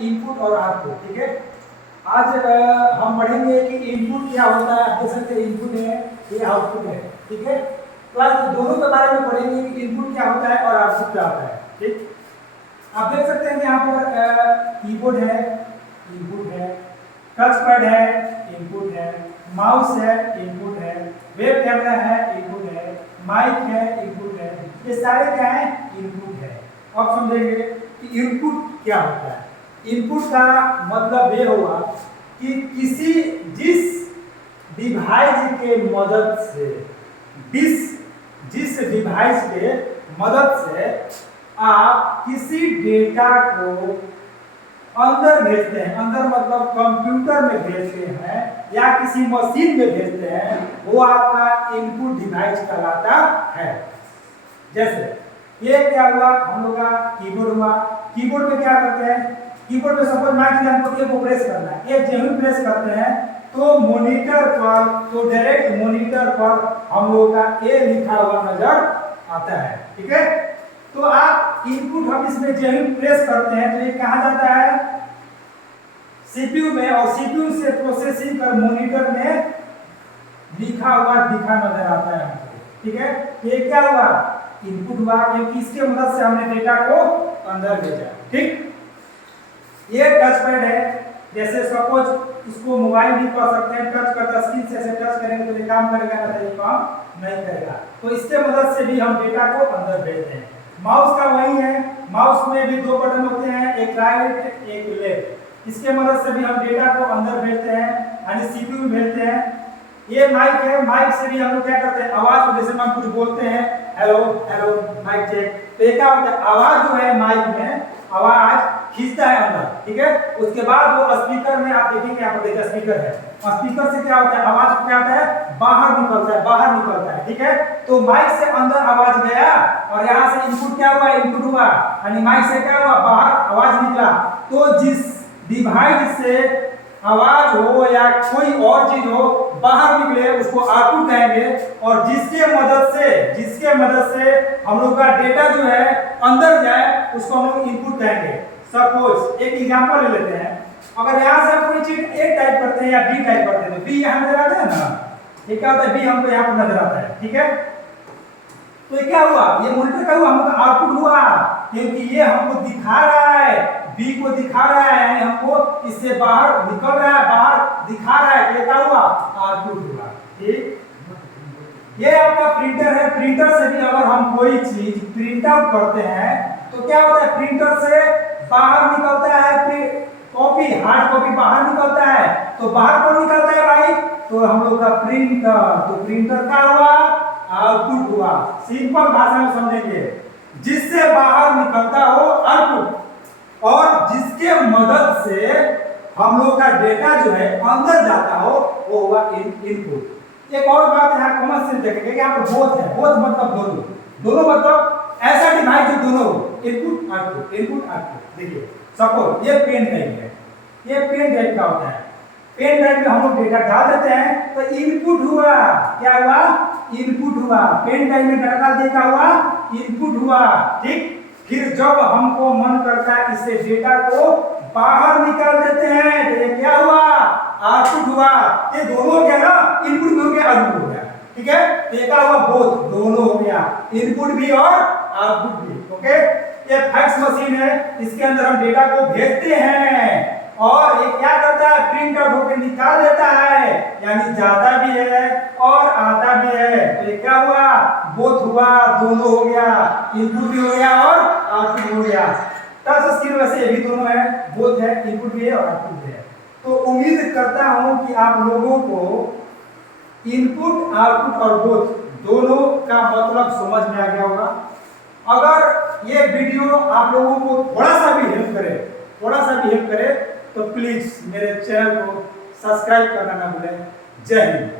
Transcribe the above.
Input और output. ठीक है, आज हम पढ़ेंगे कि इनपुट क्या होता है। आप देख सकते हैं इनपुट है, ये आउटपुट है। ठीक है, तो आज दोनों के बारे में पढ़ेंगे कि इनपुट क्या होता है और आउटपुट क्या होता है। ठीक, आप देख सकते हैं कि यहाँ पर कीबोर्ड है, इनपुट है, टच पैड है, इनपुट है, माउस है, इनपुट है, वेब कैमरा है, इनपुट है, माइक है, इनपुट है। ये सारे क्या है? इनपुट है। अब समझेंगे कि इनपुट क्या होता है। इनपुट का मतलब ये हुआ कि जिस डिवाइस के मदद से जिस डिवाइस के मदद से आप किसी डेटा को अंदर भेजते हैं, अंदर मतलब कंप्यूटर में भेजते हैं या किसी मशीन में भेजते हैं, वो आपका इनपुट डिवाइस कहलाता है। जैसे ये क्या हुआ, हम लोग का कीबोर्ड हुआ। कीबोर्ड में क्या करते हैं? कीबोर्ड में सपोज मान लीजिए हमको एक को प्रेस करना है, एक जब भी प्रेस करते हैं तो मॉनिटर पर, तो डायरेक्ट मॉनिटर पर हम लोग का ए लिखा हुआ नजर आता है। ठीक है, तो आप इनपुट हम इसमें जब भी प्रेस करते हैं तो ये कहाँ जाता है? सीपीयू में, और सीपीयू से प्रोसेसिंग कर मॉनिटर में लिखा हुआ दिखा नजर आता है हमको। ठीक है, ये क्या हुआ? इनपुट हुआ, क्योंकि इसके मदद से हमने डेटा को अंदर भेजा। ठीक, ये टच पैड है। जैसे सपोज इसको मोबाइल भी कर सकते हैं, टच करता स्क्रीन से ऐसे टच करेंगे तो ये काम करेगा, ना तो ये काम नहीं करेगा। तो इसके मदद से भी हम डेटा को अंदर भेजते हैं। माउस का वही है, माउस में भी दो बटन होते हैं, एक राइट एक लेफ्ट। इसके मदद से भी हम डेटा को अंदर भेजते हैं, यानी सीपीयू में भेजते हैं। ये माइक है, माइक से भी हम लोग क्या करते हैं? आवाज को, जैसे हम कुछ बोलते हैं, हेलो हेलो माइक चेक, तो ये क्या होता है? आवाज जो है माइक में आवाज खींचता है अंदर। ठीक है, उसके बाद वो स्पीकर में, आप देखेंगे यहाँ पर देखिए स्पीकर है, स्पीकर से क्या होता है? आवाज क्या होता है? बाहर निकलता है, बाहर निकलता है। ठीक है, तो माइक से अंदर आवाज गया और यहाँ से इनपुट क्या हुआ? इनपुट हुआ, यानी माइक से क्या हुआ? बाहर आवाज निकला। तो जिस डिवाइस से आवाज हो या कोई और चीज हो बाहर निकले उसको आउटपुट कहेंगे, और जिसके मदद से हम लोग का डेटा जो है अंदर जाए उसको हम लोग इनपुट कहेंगे। सपोज एक एग्जांपल ले लेते हैं, अगर यहाँ से कोई चीज ए टाइप करते हैं या बी टाइप करते हैं तो बी यहाँ नजर आता है ना। ठीक है, बी हमको यहाँ पर नजर आता है। ठीक है, तो ये क्या हुआ? ये मॉनिटर का हुआ, हमको आउटपुट हुआ, क्योंकि ये हमको दिखा रहा है, बी को दिखा रहा है, यानी हमको इससे बाहर निकल रहा है, बाहर दिखा रहा है। तो ये क्या हुआ? आउटपुट हुआ। ठीक, ये आपका प्रिंटर है। प्रिंटर से भी अगर हम कोई चीज प्रिंट आउट करते हैं तो क्या होता है? प्रिंटर से बाहर निकलता है, फिर कॉपी, हार्ड कॉपी बाहर निकलता है। तो बाहर कौन निकलता है भाई? तो हम लोग का प्रिंटर। तो प्रिंटर क्या हुआ? आउटपुट हुआ। सिंपल भाषा में समझेंगे, जिससे बाहर निकलता हो आउटपुट, और जिसके मदद से हम लोग का डेटा जो है अंदर जाता हो वो हुआ इनपुट। एक और बात यहाँ कॉमन सेंस देखेंगे कि यहाँ पर बोथ है। बोथ मतलब दोनों मतलब ऐसा डिवाइस जो दोनों हो, इनपुट आउटपुट, इनपुट आउटपुट। देखिए सपोज ये पेन ड्राइव है, ये पेन ड्राइव का होता है। पेन ड्राइव में हम लोग डेटा डाल देते हैं तो इनपुट हुआ। क्या हुआ? इनपुट हुआ। पेन ड्राइव में डाटा डाल दिया, क्या हुआ? इनपुट हुआ। ठीक, फिर जब हमको मन करता है इससे डेटा को बाहर निकाल देते हैं तो ये क्या हुआ? आउटपुट हुआ। ये दोनों हो गया ना, इनपुट भी हो गया, आउटपुट हो गया। ठीक है, ये क्या हुआ? बोथ, दोनों हो गया, इनपुट भी और आउटपुट भी। ओके, ये फैक्स मशीन है, इसके अंदर हम डेटा को भेजते हैं और ये क्या करता है? प्रिंट आउट होकर निकाल देता है, यानी जाता भी है और आता भी है। तो ये क्या हुआ? बोथ हुआ, दोनों हो गया, इनपुट भी हो गया और आउटपुट हो गया। टच स्क्रीन वैसे ये भी दोनों है, बोथ है, इनपुट भी है और आउटपुट भी है। तो उम्मीद करता हूं कि आप लोगों को इनपुट, आउटपुट और बोथ दोनों का मतलब समझ में आ गया होगा। अगर ये वीडियो आप लोगों को थोड़ा सा भी हेल्प करे तो प्लीज मेरे चैनल को सब्सक्राइब करना ना भूलें। जय हिंद।